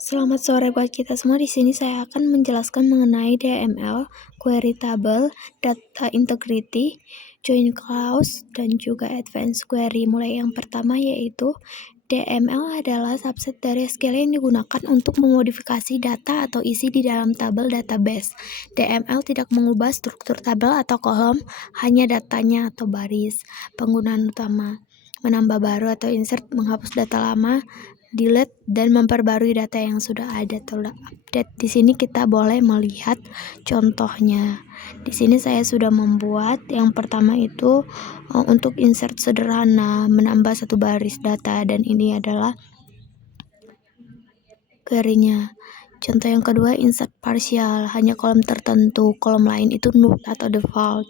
Selamat sore buat kita semua. Di sini saya akan menjelaskan mengenai DML, query table, data integrity, join clause, dan juga advanced query. Mulai yang pertama yaitu DML adalah subset dari SQL yang digunakan untuk memodifikasi data atau isi di dalam tabel database. DML tidak mengubah struktur tabel atau kolom, hanya datanya atau baris. Penggunaan utama: menambah baru atau insert, menghapus data lama, delete, dan memperbarui data yang sudah ada atau update. Di sini kita boleh melihat contohnya. Di sini saya sudah membuat yang pertama itu untuk insert sederhana, menambah satu baris data, dan ini adalah query-nya. Contoh yang kedua, insert partial, hanya kolom tertentu, kolom lain itu null atau default.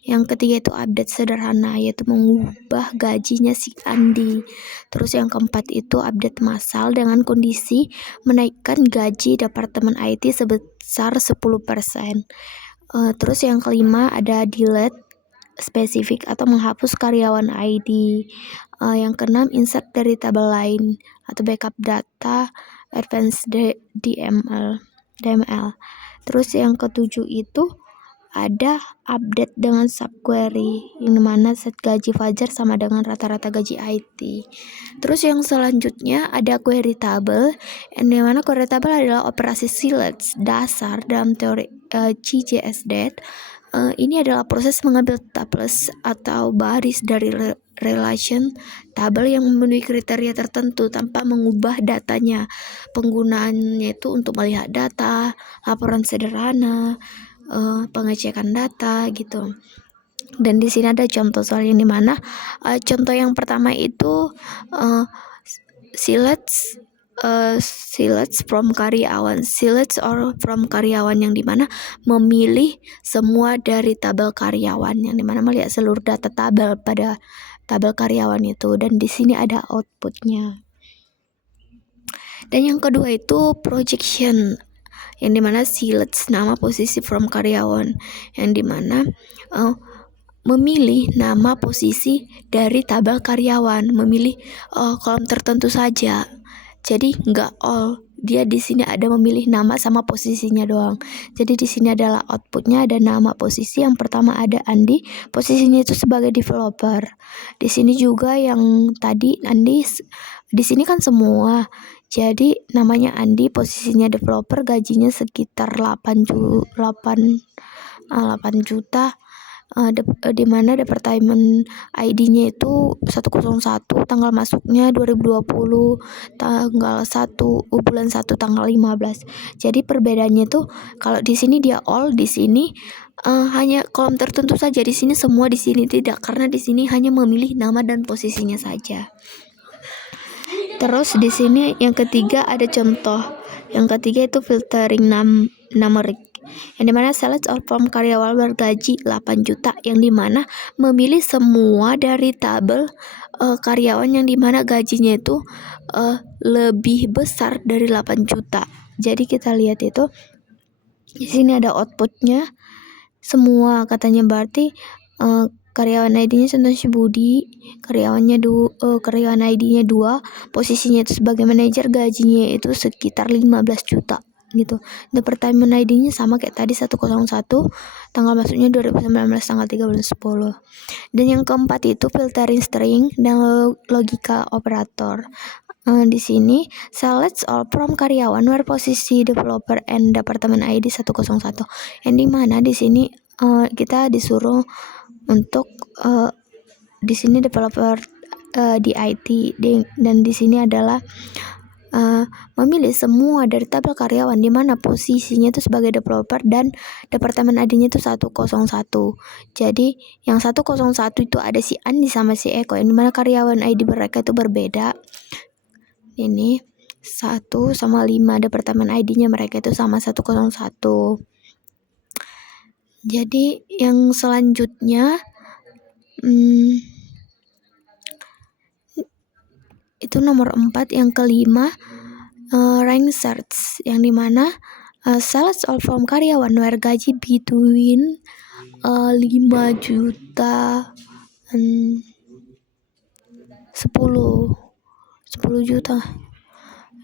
Yang ketiga itu update sederhana, yaitu mengubah gajinya si Andi. Terus yang keempat itu update massal dengan kondisi menaikkan gaji departemen IT sebesar 10%. Terus yang kelima ada delete spesifik atau menghapus karyawan ID. Yang keenam, insert dari tabel lain atau backup data, advanced DML. Terus yang ketujuh itu ada update dengan subquery, yang dimana set gaji Fajar sama dengan rata-rata gaji IT. Terus yang selanjutnya ada query table, yang dimana query table adalah operasi select dasar dalam teori CJSDAT. Ini adalah proses mengambil tuples atau baris dari relation tabel yang memenuhi kriteria tertentu tanpa mengubah datanya. Penggunaannya itu untuk melihat data, laporan sederhana, pengecekan data gitu. Dan di sini ada contoh soal yang dimana contoh yang pertama itu select from karyawan, select or from karyawan, yang dimana memilih semua dari tabel karyawan, yang dimana melihat seluruh data tabel pada tabel karyawan itu, dan di sini ada outputnya. Dan yang kedua itu projection, yang dimana select nama posisi from karyawan, yang dimana memilih nama posisi dari tabel karyawan, memilih kolom tertentu saja. Jadi nggak all, dia di sini ada memilih nama sama posisinya doang. Jadi di sini adalah outputnya, ada nama posisi. Yang pertama ada Andi, posisinya itu sebagai developer. Di sini juga yang tadi Andi, di sini kan semua. Jadi namanya Andi, posisinya developer, gajinya sekitar 8 juta. Di mana departemen ID-nya itu 101, tanggal masuknya 2020, tanggal 1 bulan 1 tanggal 15. Jadi perbedaannya tuh kalau di sini dia all, di sini hanya kolom tertentu saja, di sini semua, di sini tidak, karena di sini hanya memilih nama dan posisinya saja. Terus di sini yang ketiga ada contoh. Yang ketiga itu filtering numeric, yang dimana select all from karyawan bergaji 8 juta, yang dimana memilih semua dari tabel karyawan yang dimana gajinya itu lebih besar dari 8 juta. Jadi kita lihat itu di sini ada outputnya semua katanya, berarti karyawan ID-nya contohnya si Budi, karyawan ID-nya 2, posisinya itu sebagai manajer, gajinya itu sekitar 15 juta gitu. Departemen ID-nya sama kayak tadi 101, tanggal masuknya 2019 tanggal 3 bulan 10. Dan yang keempat itu filtering string dan logika operator. Di sini select all from karyawan where posisi developer and departemen ID 101, yang dimana di sini kita disuruh untuk di sini developer di IT, dan di sini adalah memilih semua dari tabel karyawan di mana posisinya itu sebagai developer dan departemen ID-nya itu 101. Jadi yang 101 itu ada si Andi sama si Eko, yang dimana karyawan ID mereka itu berbeda. Ini 1 sama 5, departemen ID-nya mereka itu sama 101. Jadi yang selanjutnya itu nomor 4, yang kelima rank search, yang dimana select all from karyawan where gaji between 5 juta 10 juta,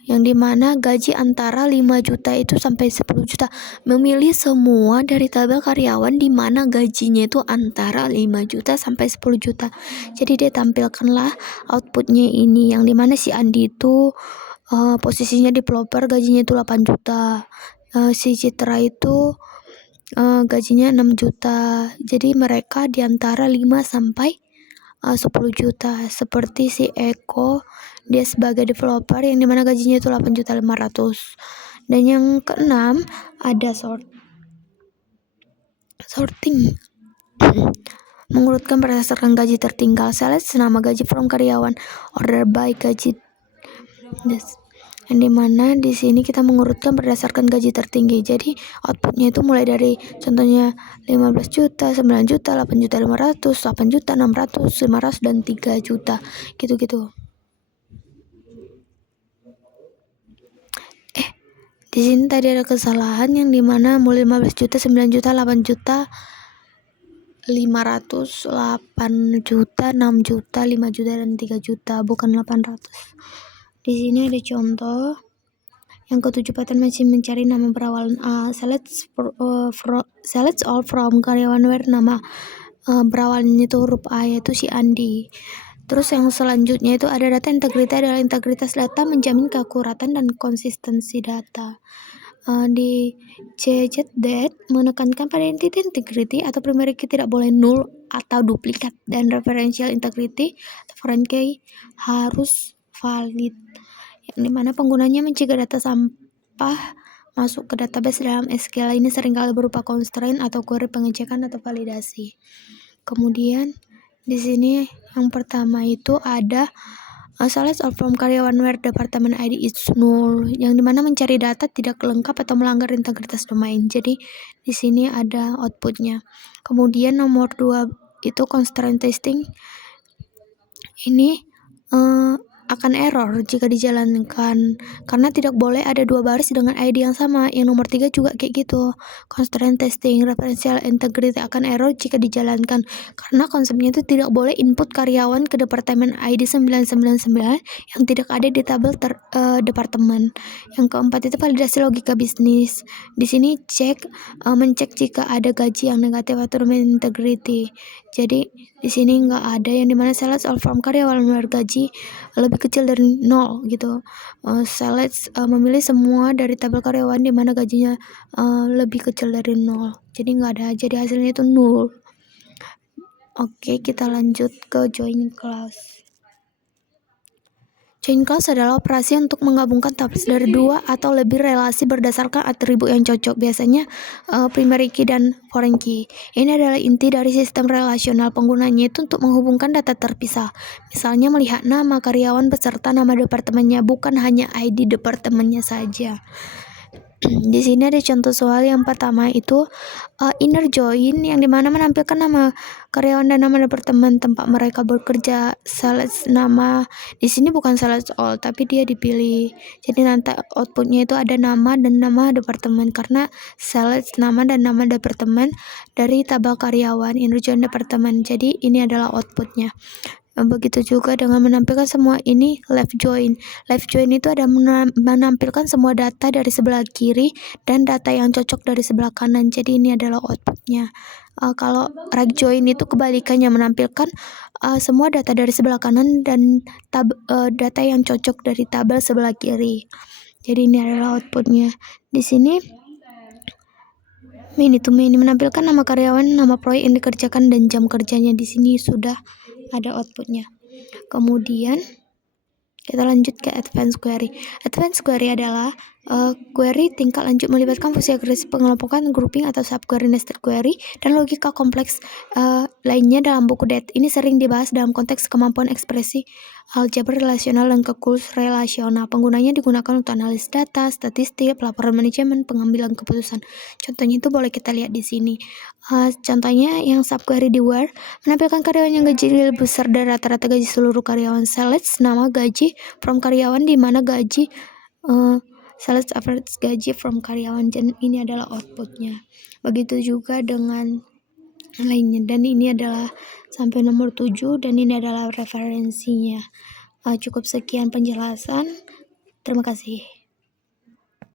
yang dimana gaji antara 5 juta itu sampai 10 juta. Memilih semua dari tabel karyawan di mana gajinya itu antara 5 juta sampai 10 juta. Jadi dia tampilkanlah outputnya ini, yang dimana si Andi itu posisinya developer, gajinya itu 8 juta. Si Citra itu gajinya 6 juta. Jadi mereka di antara 5 sampai 10 juta. Seperti si Eko, dia sebagai developer yang dimana gajinya itu 8 juta 500. Dan yang keenam ada sorting. Mengurutkan berdasarkan gaji tertinggal. Select nama gaji from karyawan, order by gaji. Yang dimana di sini kita mengurutkan berdasarkan gaji tertinggi. Jadi outputnya itu mulai dari contohnya 15 juta, 9 juta, 8 juta 500, 8 juta 600, 500 dan 3 juta gitu-gitu. Di sini tadi ada kesalahan yang dimana mulai 15 juta, 9 juta, 8 juta 500, 8 juta, 6 juta, 5 juta dan 3 juta, bukan 800. Di sini ada contoh. Yang ketujuh, pattern masih mencari nama berawalan A. Select all from karyawan where nama berawalannya itu huruf A, yaitu si Andi. Terus yang selanjutnya itu ada data integritas. Adalah integritas data menjamin keakuratan dan konsistensi data. Di CZD menekankan pada entity integrity atau primary key tidak boleh null atau duplikat, dan referential integrity atau foreign key harus valid, yang dimana penggunanya mencegah data sampah masuk ke database dalam SQL. Ini seringkali berupa constraint atau query pengecekan atau validasi. Kemudian di sini yang pertama itu ada select all from karyawan where department ID is null, yang dimana mencari data tidak lengkap atau melanggar integritas domain. Jadi di sini ada outputnya. Kemudian nomor 2 itu constraint testing. Ini akan error jika dijalankan karena tidak boleh ada 2 baris dengan ID yang sama. Yang nomor 3 juga kayak gitu. Constraint testing, referential integrity akan error jika dijalankan karena konsepnya itu tidak boleh input karyawan ke departemen ID 999 yang tidak ada di tabel departemen. Yang keempat itu validasi logika bisnis. Di sini mencek jika ada gaji yang negatif atau domain integrity. Jadi di sini nggak ada, yang dimana select all from karyawan where gaji lebih kecil dari 0 gitu. Select memilih semua dari tabel karyawan di mana gajinya lebih kecil dari 0. Jadi nggak ada, jadi hasilnya itu 0. Oke, kita lanjut ke join class. Join class adalah operasi untuk menggabungkan tabel dari 2 atau lebih relasi berdasarkan atribut yang cocok, biasanya primary key dan foreign key. Ini adalah inti dari sistem relasional. Penggunanya itu untuk menghubungkan data terpisah. Misalnya melihat nama karyawan beserta nama departemennya, bukan hanya ID departemennya saja. Di sini ada contoh soal yang pertama itu inner join, yang dimana menampilkan nama karyawan dan nama departemen tempat mereka bekerja. Select nama di sini bukan select all, tapi dia dipilih. Jadi nanti outputnya itu ada nama dan nama departemen karena select nama dan nama departemen dari tabel karyawan inner join departemen. Jadi ini adalah outputnya. Begitu juga dengan menampilkan semua ini left join. Left join itu ada menampilkan semua data dari sebelah kiri dan data yang cocok dari sebelah kanan. Jadi ini adalah outputnya. Kalau right join itu kebalikannya, menampilkan semua data dari sebelah kanan dan data yang cocok dari tabel sebelah kiri. Jadi ini adalah outputnya. Di sini mini to mini menampilkan nama karyawan, nama proyek yang dikerjakan dan jam kerjanya. Di sini sudah ada outputnya. Kemudian kita lanjut ke advanced query. Advanced query adalah query tingkat lanjut melibatkan fungsi agresif, pengelompokan, grouping atau subquery, nested query, dan logika kompleks lainnya dalam buku DAT. Ini sering dibahas dalam konteks kemampuan ekspresi aljabar relasional dan kalkulus relasional. Penggunanya digunakan untuk analisis data, statistik, pelaporan manajemen, pengambilan keputusan. Contohnya itu boleh kita lihat di sini. Contohnya yang subquery di where menampilkan karyawan yang gaji lebih besar dari rata-rata gaji seluruh karyawan. Select nama gaji from karyawan di mana gaji select average gaji from karyawan, dan ini adalah outputnya. Begitu juga dengan lainnya, dan ini adalah sampai nomor 7 dan ini adalah referensinya. Cukup sekian penjelasan. Terima kasih.